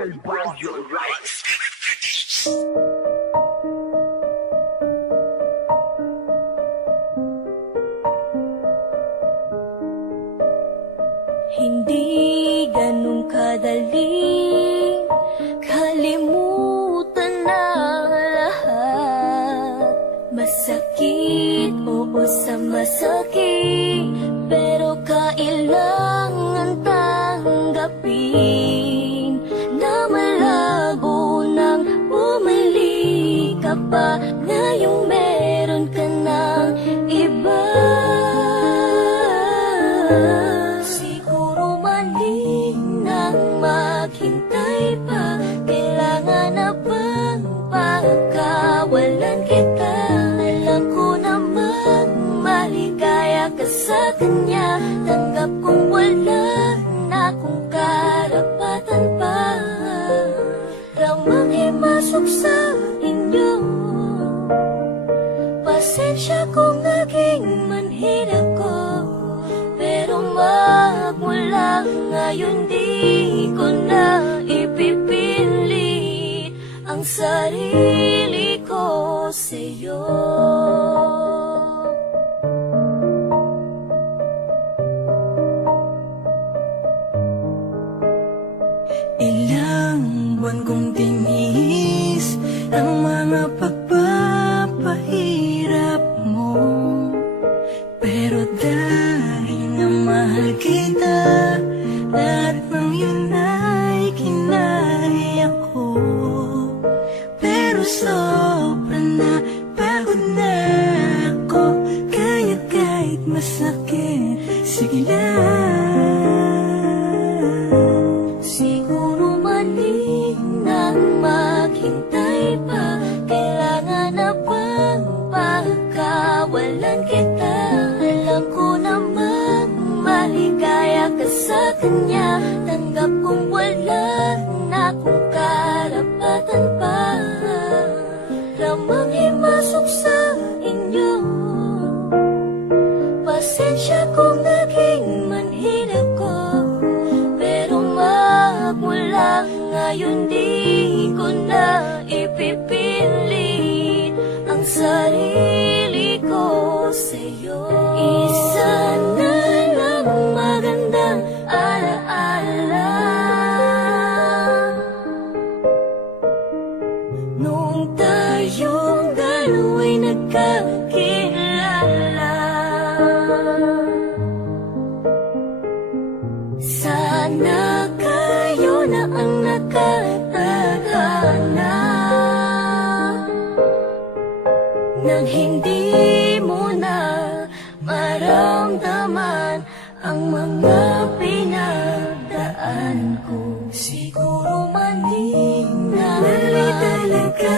Hindi ganun kadaling kalimutan na lahat. Masakit, oo sa masakit, pero kailangan tanggapin na malabo nang bumalik ka pa. Ngayong meron ka ng iba, siguro mali nang maghintay pa. Kailangan na bang pagkawalan kita? Alam ko namang maligaya ka sa kanya. Tanggap kong wala na akong karapatan pa. Ramang himasok sa inyo, pasensya kung naging manhid ako, pero magmula ngayon di ko na ipipilit ang sarili ko sa'yo. Ilang buwan kong tinis ang mga pagpapahirap mo, pero dahil nga mahal kita, lahat ng yun ay kinaya ko. Pero sobra na, pagod na ako, kaya kahit masakit, sige lang. Siguro mali nang maghintay pa. Kailangan na bang pagkawalan kita? Alam ko namang maligaya ka sa kanya. Tanggap kong wala na akong karapatan pa. Ramang himasok sa inyo, pasensya kung naging manhid ako, pero magmula ngayon di ko na ipipilit ang sarili ko sa'yo. Isa na lang magandang alaala noong tayong dalawa'y nagkakilala. Sana kayo na ang nakatadhana nang hindi mo na maramdaman ang mga pinagdaan ko. Siguro mali na Mali talaga